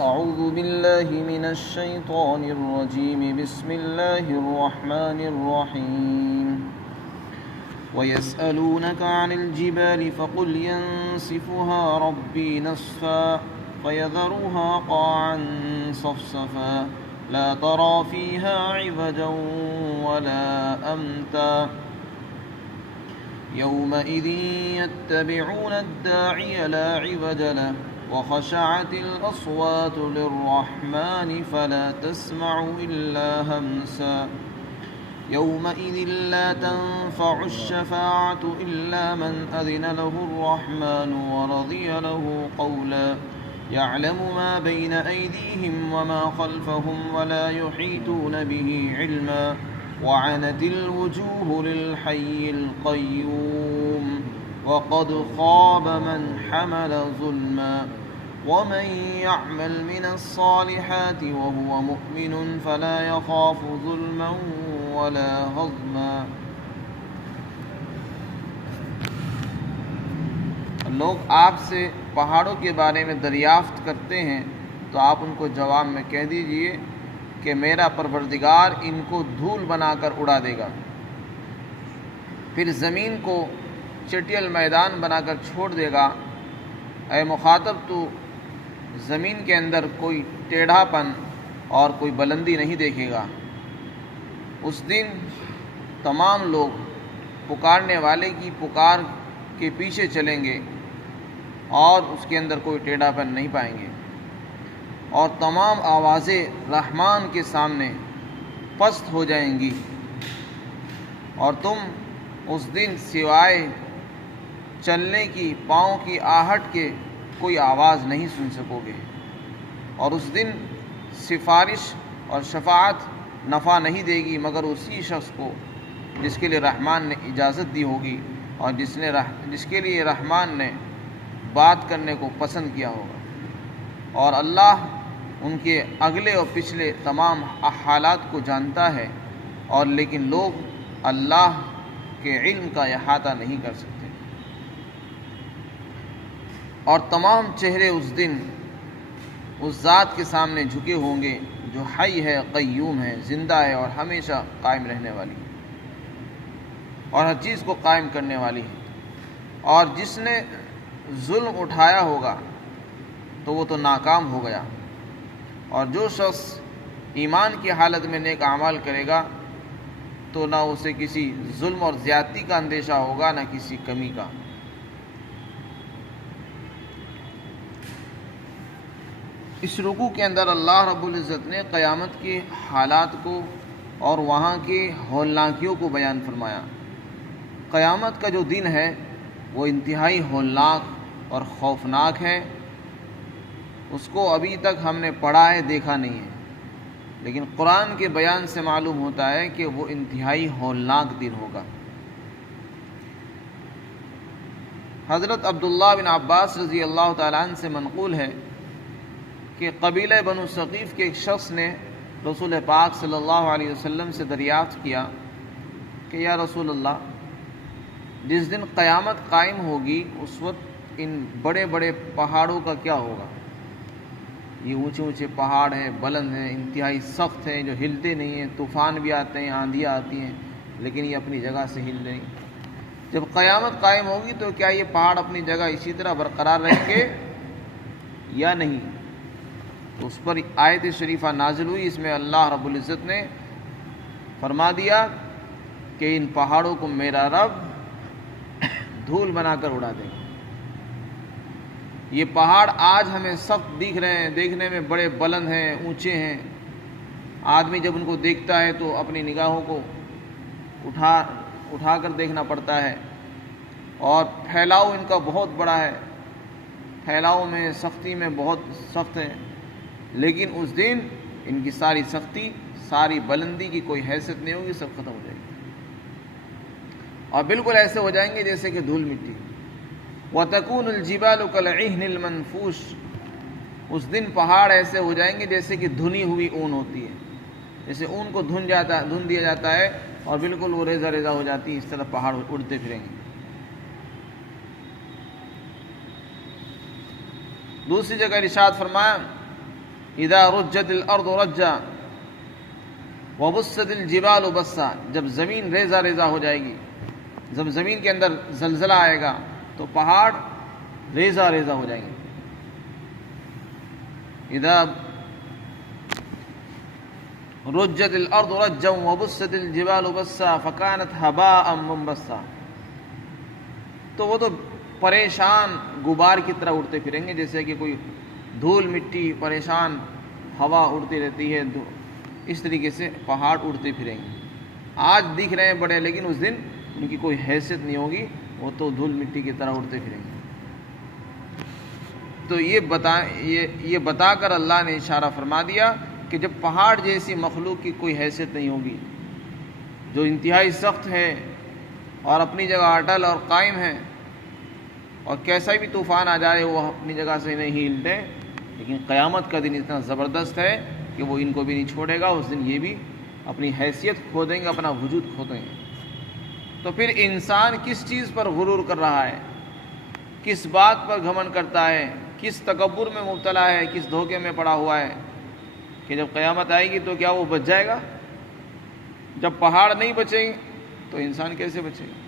أعوذ بالله من الشيطان الرجيم بسم الله الرحمن الرحيم ويسألونك عن الجبال فقل ينسفها ربي نسفا فيذرها قاعا صفصفا لا ترى فيها عوجا ولا أمتا يومئذ يتبعون الداعي لا عوج له وخشعت الأصوات للرحمن فلا تسمع إلا همسا يومئذ لا تنفع الشفاعة إلا من أذن له الرحمن ورضي له قولا يعلم ما بين أيديهم وما خلفهم ولا يحيطون به علما وعنت الوجوه للحي القيوم وقد خاب من حمل ظلما ومن يعمل من الصالحات وهو مؤمن فلا يخاف ظلما ولا هضما۔ لوگ آپ سے پہاڑوں کے بارے میں دریافت کرتے ہیں تو آپ ان کو جواب میں کہہ دیجئے کہ میرا پروردگار ان کو دھول بنا کر اڑا دے گا، پھر زمین کو چٹیل میدان بنا کر چھوڑ دے گا۔ اے مخاطب، تو زمین کے اندر کوئی ٹیڑھا پن اور کوئی بلندی نہیں دیکھے گا۔ اس دن تمام لوگ پکارنے والے کی پکار کے پیچھے چلیں گے اور اس کے اندر کوئی ٹیڑھا پن نہیں پائیں گے، اور تمام آوازیں رحمان کے سامنے پست ہو جائیں گی، اور تم اس دن سوائے چلنے کی پاؤں کی آہٹ کے کوئی آواز نہیں سن سکو گے، اور اس دن سفارش اور شفاعت نفع نہیں دے گی مگر اسی شخص کو جس کے لیے رحمان نے اجازت دی ہوگی اور جس کے لیے رحمان نے بات کرنے کو پسند کیا ہوگا۔ اور اللہ ان کے اگلے اور پچھلے تمام حالات کو جانتا ہے، اور لیکن لوگ اللہ کے علم کا احاطہ نہیں کر سکتے۔ اور تمام چہرے اس دن اس ذات کے سامنے جھکے ہوں گے جو حی ہے، قیوم ہے، زندہ ہے اور ہمیشہ قائم رہنے والی ہے اور ہر چیز کو قائم کرنے والی ہے۔ اور جس نے ظلم اٹھایا ہوگا تو وہ تو ناکام ہو گیا، اور جو شخص ایمان کی حالت میں نیک اعمال کرے گا تو نہ اسے کسی ظلم اور زیادتی کا اندیشہ ہوگا نہ کسی کمی کا۔ اس رکوع کے اندر اللہ رب العزت نے قیامت کے حالات کو اور وہاں کے ہولناکیوں کو بیان فرمایا۔ قیامت کا جو دن ہے وہ انتہائی ہولناک اور خوفناک ہے، اس کو ابھی تک ہم نے پڑھا ہے، دیکھا نہیں ہے، لیکن قرآن کے بیان سے معلوم ہوتا ہے کہ وہ انتہائی ہولناک دن ہوگا۔ حضرت عبداللہ بن عباس رضی اللہ تعالیٰ عنہ سے منقول ہے کہ قبیلہ بنو ثقیف کے ایک شخص نے رسول پاک صلی اللہ علیہ وسلم سے دریافت کیا کہ یا رسول اللہ، جس دن قیامت قائم ہوگی اس وقت ان بڑے بڑے پہاڑوں کا کیا ہوگا؟ یہ اونچے اونچے پہاڑ ہیں، بلند ہیں، انتہائی سخت ہیں، جو ہلتے نہیں ہیں، طوفان بھی آتے ہیں، آندھیاں آتی ہیں، لیکن یہ اپنی جگہ سے ہلتے نہیں۔ جب قیامت قائم ہوگی تو کیا یہ پہاڑ اپنی جگہ اسی طرح برقرار رہیں گے یا نہیں؟ تو اس پر آیت شریفہ نازل ہوئی، اس میں اللہ رب العزت نے فرما دیا کہ ان پہاڑوں کو میرا رب دھول بنا کر اڑا دے گا۔ یہ پہاڑ آج ہمیں سخت دکھ رہے ہیں، دیکھنے میں بڑے بلند ہیں، اونچے ہیں، آدمی جب ان کو دیکھتا ہے تو اپنی نگاہوں کو اٹھا کر دیکھنا پڑتا ہے، اور پھیلاؤ ان کا بہت بڑا ہے، پھیلاؤ میں سختی میں بہت سخت ہے، لیکن اس دن ان کی ساری سختی، ساری بلندی کی کوئی حیثیت نہیں ہوگی، سب ختم ہو جائے گی اور بالکل ایسے ہو جائیں گے جیسے کہ دھول مٹی۔ وَتَكُونُ الْجِبَالُ كَالْعِهْنِ الْمَنْفُوشِ، اس دن پہاڑ ایسے ہو جائیں گے جیسے کہ دھنی ہوئی اون ہوتی ہے، جیسے اون کو دھن دیا جاتا ہے اور بالکل وہ ریزہ ریزہ ہو جاتی ہے، اس طرح پہاڑ اڑتے پھریں گے۔ دوسری جگہ ارشاد فرمایا اذا رجت الارض رجا وبست الجبال بسا، جب زمین ریزہ ریزہ ہو جائے گی، جب زمین کے اندر زلزلہ آئے گا تو پہاڑ ریزہ ریزہ ہو جائیں گے. اذا رجت الارض رجا وبست الجبال بسا فكانت هباء منبثا، تو وہ تو پریشان غبار کی طرح اڑتے پھریں گے، جیسے کہ کوئی دھول مٹی پریشان ہوا اڑتی رہتی ہے، اس طریقے سے پہاڑ اڑتے پھریں گے. آج دکھ رہے ہیں بڑے، لیکن اس دن ان کی کوئی حیثیت نہیں ہوگی، وہ تو دھول مٹی کی طرح اڑتے پھریں گے. تو یہ بتا کر اللہ نے اشارہ فرما دیا کہ جب پہاڑ جیسی مخلوق کی کوئی حیثیت نہیں ہوگی، جو انتہائی سخت ہے اور اپنی جگہ اٹل اور قائم ہے، اور کیسا بھی طوفان آ جائے وہ اپنی جگہ سے نہیں ہلتے، لیکن قیامت کا دن اتنا زبردست ہے کہ وہ ان کو بھی نہیں چھوڑے گا. اس دن یہ بھی اپنی حیثیت کھو دیں گے، اپنا وجود کھو دیں گے. تو پھر انسان کس چیز پر غرور کر رہا ہے، کس بات پر گھمنڈ کرتا ہے، کس تکبر میں مبتلا ہے، کس دھوکے میں پڑا ہوا ہے کہ جب قیامت آئے گی تو کیا وہ بچ جائے گا؟ جب پہاڑ نہیں بچیں گے تو انسان کیسے بچے گا؟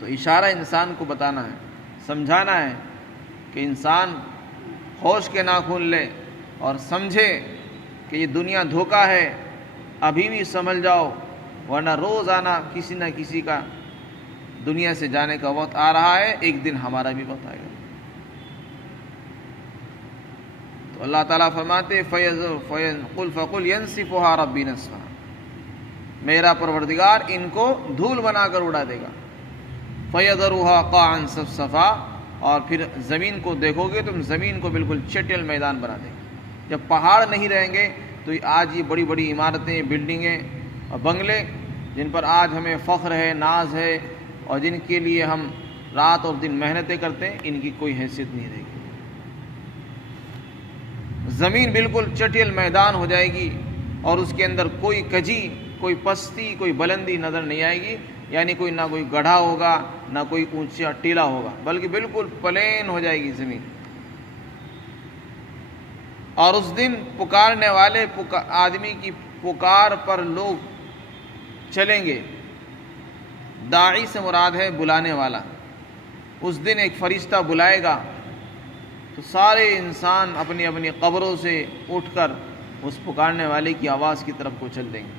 تو اشارہ انسان کو بتانا ہے، سمجھانا ہے کہ انسان ہوش کے ناخن لے اور سمجھے کہ یہ دنیا دھوکہ ہے، ابھی بھی سنبھل جاؤ، ورنہ روزانہ کسی نہ کسی کا دنیا سے جانے کا وقت آ رہا ہے، ایک دن ہمارا بھی وقت آئے گا. تو اللہ تعالیٰ فرماتے فَقُلْ يَنْسِفُهَا رَبِّي نَسْفًا، میرا پروردگار ان کو دھول بنا کر اڑا دے گا. فَيَذَرُهَا قَاعًا صَفْصَفًا، اور پھر زمین کو دیکھو گے تم، زمین کو بالکل چٹیل میدان بنا دے گا. جب پہاڑ نہیں رہیں گے تو آج یہ بڑی بڑی عمارتیں، بلڈنگیں اور بنگلے جن پر آج ہمیں فخر ہے، ناز ہے، اور جن کے لیے ہم رات اور دن محنتیں کرتے ہیں، ان کی کوئی حیثیت نہیں رہے گی. زمین بالکل چٹیل میدان ہو جائے گی اور اس کے اندر کوئی کجی، کوئی پستی، کوئی بلندی نظر نہیں آئے گی. یعنی نہ کوئی گڑھا ہوگا، نہ کوئی اونچا ٹیلا ہوگا، بلکہ بالکل پلین ہو جائے گی زمین. اور اس دن پکارنے والے آدمی کی پکار پر لوگ چلیں گے. داعی سے مراد ہے بلانے والا. اس دن ایک فرشتہ بلائے گا تو سارے انسان اپنی اپنی قبروں سے اٹھ کر اس پکارنے والے کی آواز کی طرف کو چل دیں گے.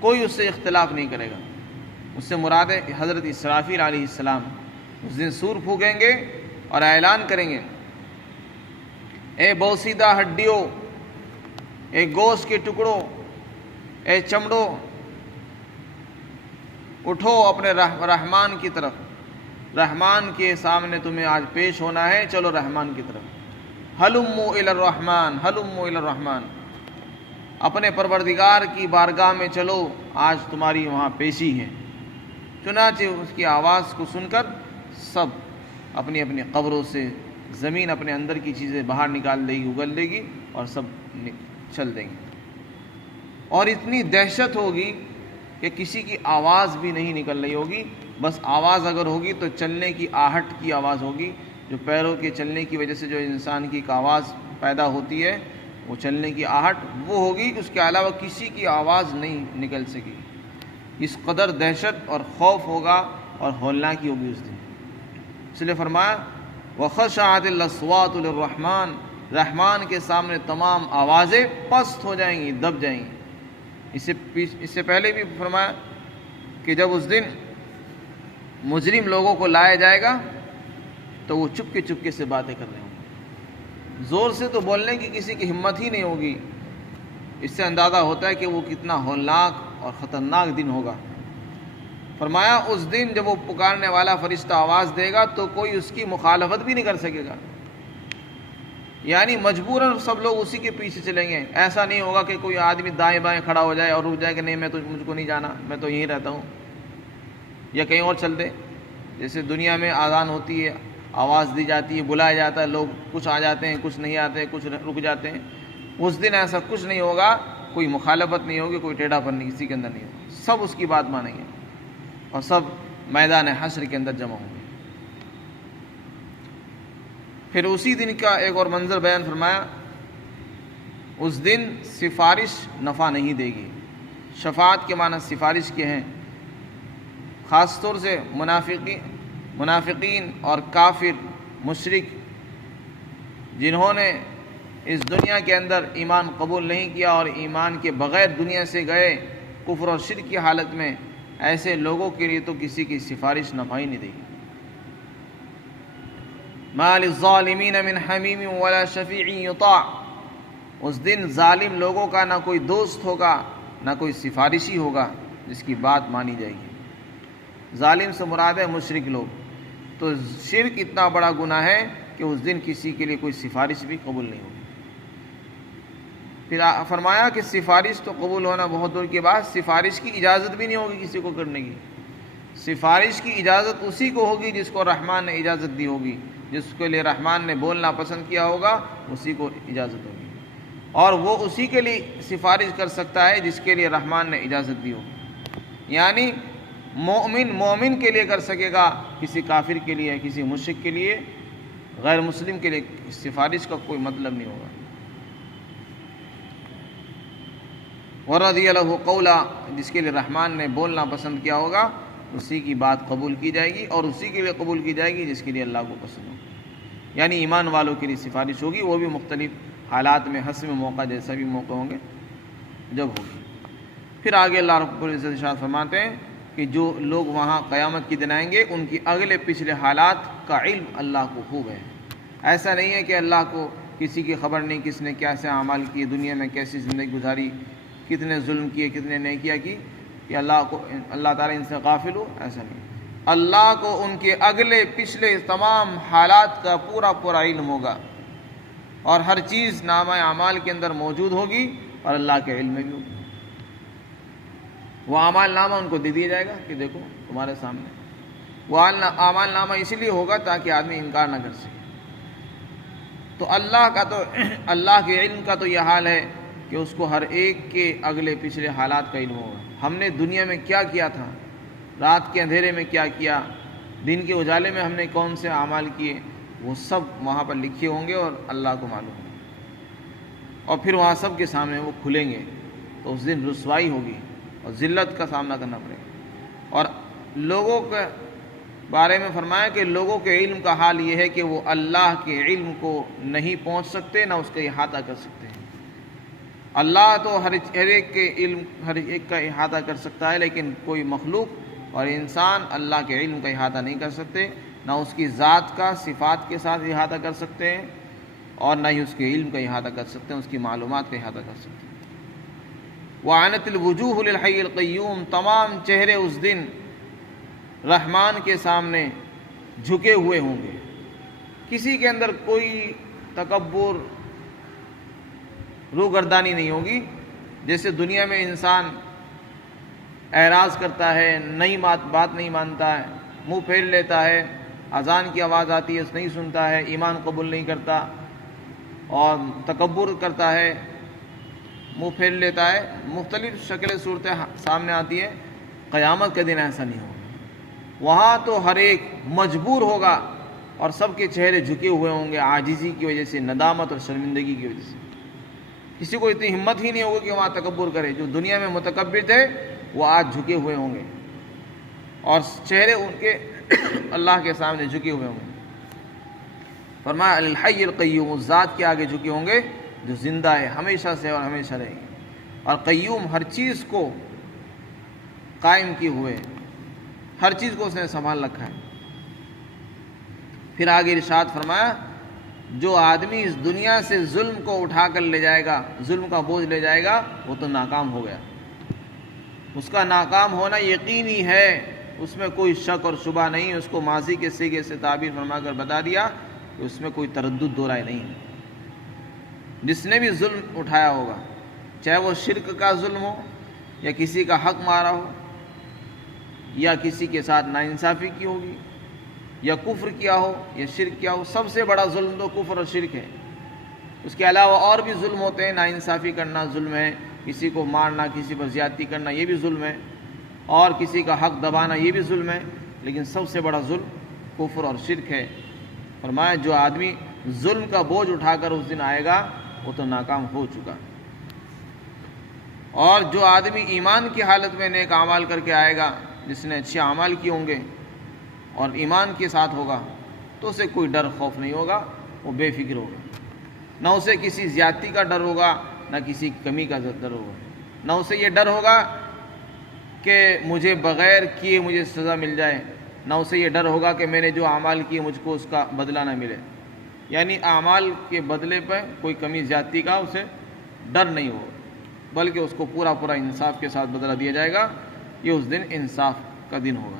کوئی اس سے اختلاف نہیں کرے گا. اس سے مراد ہے حضرت اسرافیل علیہ السلام. اس دن سور پھونکیں گے اور اعلان کریں گے، اے بوسیدہ ہڈیوں، اے گوشت کے ٹکڑوں، اے چمڑوں، اٹھو اپنے رحمان کی طرف. رحمان کے سامنے تمہیں آج پیش ہونا ہے، چلو رحمان کی طرف. ہلموا الی الرحمن، ہلموا الی الرحمن، اپنے پروردگار کی بارگاہ میں چلو، آج تمہاری وہاں پیشی ہے. چنانچہ اس کی آواز کو سن کر سب اپنی اپنی قبروں سے زمین اپنے اندر کی چیزیں باہر نکال دے گی، اگل دے گی، اور سب چل دیں گے. اور اتنی دہشت ہوگی کہ کسی کی آواز بھی نہیں نکل رہی ہوگی. بس آواز اگر ہوگی تو چلنے کی آہٹ کی آواز ہوگی، جو پیروں کے چلنے کی وجہ سے جو انسان کی ایک آواز پیدا ہوتی ہے، وہ چلنے کی آہٹ وہ ہوگی. اس کے علاوہ کسی کی آواز نہیں نکل سکے. اس قدر دہشت اور خوف ہوگا اور ہولناکی ہوگی اس دن. اس لیے فرمایا وَخَشَعَتِ الْأَصْوَاتُ لِلرَّحْمَنِ، رحمان کے سامنے تمام آوازیں پست ہو جائیں گی، دب جائیں گی. اس سے پہلے بھی فرمایا کہ جب اس دن مجرم لوگوں کو لایا جائے گا تو وہ چپکے سے باتیں کر رہے ہوں گے. زور سے تو بولنے کی کسی کی ہمت ہی نہیں ہوگی. اس سے اندازہ ہوتا ہے کہ وہ کتنا ہولناک اور خطرناک دن ہوگا. فرمایا اس دن جب وہ پکارنے والا فرشتہ آواز دے گا تو کوئی اس کی مخالفت بھی نہیں کر سکے گا. یعنی مجبوراً سب لوگ اسی کے پیچھے چلیں گے. ایسا نہیں ہوگا کہ کوئی آدمی دائیں بائیں کھڑا ہو جائے اور رک جائے کہ نہیں مجھ کو نہیں جانا، میں تو یہیں رہتا ہوں، یا کہیں اور چل دے. جیسے دنیا میں اذان ہوتی ہے، آواز دی جاتی ہے، بلایا جاتا ہے، لوگ کچھ آ جاتے ہیں، کچھ نہیں آتے، کچھ رک جاتے ہیں. اس دن ایسا کچھ نہیں ہوگا، کوئی مخالفت نہیں ہوگی، کوئی ٹیڑھا پن نہیں کسی کے اندر نہیں ہوگا. سب اس کی بات مانیں گے اور سب میدان حشر کے اندر جمع ہوں گے. پھر اسی دن کا ایک اور منظر بیان فرمایا، اس دن سفارش نفع نہیں دے گی۔ شفاعت کے معنی سفارش کے ہیں، خاص طور سے منافقین اور کافر مشرک جنہوں نے اس دنیا کے اندر ایمان قبول نہیں کیا اور ایمان کے بغیر دنیا سے گئے کفر اور شرک کی حالت میں، ایسے لوگوں کے لیے تو کسی کی سفارش نفع ہی نہیں دے گی۔ ما للظالمین من حمیم ولا شفیع یطاع، اس دن ظالم لوگوں کا نہ کوئی دوست ہوگا نہ کوئی سفارشی ہوگا جس کی بات مانی جائے گی۔ ظالم سے مراد ہے مشرک لوگ۔ تو شرک اتنا بڑا گناہ ہے کہ اس دن کسی کے لیے کوئی سفارش بھی قبول نہیں ہوگی۔ پھر فرمایا کہ سفارش تو قبول ہونا بہت دور کی بات، سفارش کی اجازت بھی نہیں ہوگی کسی کو کرنے کی۔ سفارش کی اجازت اسی کو ہوگی جس کو رحمان نے اجازت دی ہوگی، جس کے لیے رحمان نے بولنا پسند کیا ہوگا اسی کو اجازت ہوگی، اور وہ اسی کے لیے سفارش کر سکتا ہے جس کے لیے رحمان نے اجازت دی ہوگی۔ یعنی مومن کے لیے کر سکے گا، کسی کافر کے لیے، کسی مشرک کے لیے، غیر مسلم کے لیے سفارش کا کوئی مطلب نہیں ہوگا۔ وَرَضِيَ لَهُ قَوْلًا، جس کے لیے رحمان نے بولنا پسند کیا ہوگا اسی کی بات قبول کی جائے گی، اور اسی کے لیے قبول کی جائے گی جس کے لیے اللہ کو پسند ہو۔ یعنی ایمان والوں کے لیے سفارش ہوگی، وہ بھی مختلف حالات میں، حسب موقع، جیسا بھی موقع ہوں گے جب ہوگی۔ پھر آگے اللہ رب العزت ارشاد فرماتے ہیں کہ جو لوگ وہاں قیامت کے دن آئیں گے ان کی اگلے پچھلے حالات کا علم اللہ کو خوب ہے۔ ایسا نہیں ہے کہ اللہ کو کسی کی خبر نہیں کس نے کیسے اعمال کیے، دنیا میں کیسی زندگی گزاری، کتنے ظلم کیے، کتنے نیکیاں کی، کہ اللہ تعالیٰ ان سے غافل ہو، ایسا نہیں۔ اللہ کو ان کے اگلے پچھلے تمام حالات کا پورا علم ہوگا، اور ہر چیز نامہ اعمال کے اندر موجود ہوگی اور اللہ کے علم میں بھی ہوگی۔ وہ اعمال نامہ ان کو دے دیا جائے گا کہ دیکھو تمہارے سامنے۔ وہ اعمال نامہ اسی لیے ہوگا تاکہ آدمی انکار نہ کر سکے۔ تو اللہ کے علم کا تو یہ حال ہے کہ اس کو ہر ایک کے اگلے پچھلے حالات کا علم ہوگا۔ ہم نے دنیا میں کیا کیا تھا، رات کے اندھیرے میں کیا کیا، دن کے اجالے میں ہم نے کون سے اعمال کیے، وہ سب وہاں پر لکھے ہوں گے اور اللہ کو معلوم ہے، اور پھر وہاں سب کے سامنے وہ کھلیں گے۔ تو اس دن رسوائی ہوگی اور ذلت کا سامنا کرنا پڑے گا۔ اور لوگوں کے بارے میں فرمایا کہ لوگوں کے علم کا حال یہ ہے کہ وہ اللہ کے علم کو نہیں پہنچ سکتے، نہ اس کا احاطہ کر سکتے ہیں۔ اللہ تو ہر ایک کے علم، ہر ایک کا احاطہ کر سکتا ہے، لیکن کوئی مخلوق اور انسان اللہ کے علم کا احاطہ نہیں کر سکتے، نہ اس کی ذات کا، صفات کے ساتھ احاطہ کر سکتے ہیں، اور نہ ہی اس کے علم کا احاطہ کر سکتے ہیں، اس کی معلومات کا احاطہ کر سکتے ہیں۔ وَعَنَتِ الْوُجُوهُ لِلْحَيِّ الْقَيُّومِ، تمام چہرے اس دن رحمان کے سامنے جھکے ہوئے ہوں گے، کسی کے اندر کوئی تکبر، روگردانی نہیں ہوگی۔ جیسے دنیا میں انسان اعراض کرتا ہے، نئی بات نہیں مانتا ہے، منہ پھیر لیتا ہے، اذان کی آواز آتی ہے نہیں سنتا ہے، ایمان قبول نہیں کرتا اور تکبر کرتا ہے، منہ پھیر لیتا ہے، مختلف شکلیں صورتیں سامنے آتی ہے۔ قیامت کے دن ایسا نہیں ہوگا۔ وہاں تو ہر ایک مجبور ہوگا اور سب کے چہرے جھکے ہوئے ہوں گے، عاجزی کی وجہ سے، ندامت اور شرمندگی کی وجہ سے۔ کسی کو اتنی ہمت ہی نہیں ہوگی کہ وہاں تکبر کرے۔ جو دنیا میں متکبر تھے وہ آج جھکے ہوئے ہوں گے، اور چہرے ان کے اللہ کے سامنے جھکے ہوئے ہوں گے۔ فرمایا الحی القیوم، اس ذات کے آگے جھکے ہوں گے جو زندہ ہے، ہمیشہ سے اور ہمیشہ رہے گی، اور قیوم، ہر چیز کو قائم کیے ہوئے، ہر چیز کو اس نے سنبھال رکھا ہے۔ پھر آگے ارشاد فرمایا جو آدمی اس دنیا سے ظلم کو اٹھا کر لے جائے گا، ظلم کا بوجھ لے جائے گا، وہ تو ناکام ہو گیا۔ اس کا ناکام ہونا یقینی ہے، اس میں کوئی شک اور شبہ نہیں۔ اس کو ماضی کے صیغے سے تعبیر فرما کر بتا دیا کہ اس میں کوئی تردد دو رائے نہیں ہے۔ جس نے بھی ظلم اٹھایا ہوگا، چاہے وہ شرک کا ظلم ہو، یا کسی کا حق مارا ہو، یا کسی کے ساتھ ناانصافی کی ہوگی، یا کفر کیا ہو، یا شرک کیا ہو، سب سے بڑا ظلم تو کفر اور شرک ہے۔ اس کے علاوہ اور بھی ظلم ہوتے ہیں، ناانصافی کرنا ظلم ہے، کسی کو مارنا، کسی پر زیادتی کرنا، یہ بھی ظلم ہے، اور کسی کا حق دبانا، یہ بھی ظلم ہے، لیکن سب سے بڑا ظلم کفر اور شرک ہے۔ فرمایا جو آدمی ظلم کا بوجھ اٹھا کر اس دن آئے گا وہ تو ناکام ہو چکا۔ اور جو آدمی ایمان کی حالت میں نیک اعمال کر کے آئے گا، جس نے اچھے اعمال کیے ہوں گے اور ایمان کے ساتھ ہوگا، تو اسے کوئی ڈر خوف نہیں ہوگا، وہ بے فکر ہوگا، نہ اسے کسی زیادتی کا ڈر ہوگا، نہ کسی کمی کا ڈر ہوگا، نہ اسے یہ ڈر ہوگا کہ مجھے بغیر کیے مجھے سزا مل جائے، نہ اسے یہ ڈر ہوگا کہ میں نے جو اعمال کیے مجھ کو اس کا بدلہ نہ ملے۔ یعنی اعمال کے بدلے پہ کوئی کمی زیادتی کا اسے ڈر نہیں ہوگا، بلکہ اس کو پورا انصاف کے ساتھ بدلہ دیا جائے گا۔ یہ اس دن انصاف کا دن ہوگا۔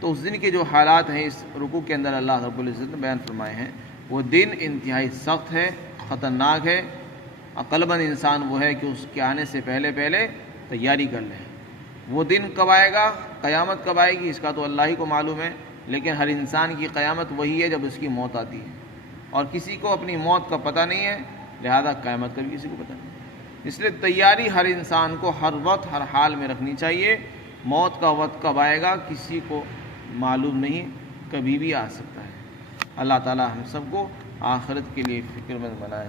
تو اس دن کے جو حالات ہیں اس رکوع کے اندر اللہ رب العزت نے بیان فرمائے ہیں، وہ دن انتہائی سخت ہے، خطرناک ہے۔ عقل مند انسان وہ ہے کہ اس کے آنے سے پہلے تیاری کر لے۔ وہ دن کب آئے گا، قیامت کب آئے گی، اس کا تو اللہ ہی کو معلوم ہے، لیکن ہر انسان کی قیامت وہی ہے جب اس کی موت آتی ہے، اور کسی کو اپنی موت کا پتہ نہیں ہے، لہذا قیامت کا بھی کسی کو پتہ نہیں۔ اس لیے تیاری ہر انسان کو ہر وقت ہر حال میں رکھنی چاہیے۔ موت کا وقت کب آئے گا کسی کو معلوم نہیں، کبھی بھی آ سکتا ہے۔ اللہ تعالی ہم سب کو آخرت کے لیے فکر مند بنائے۔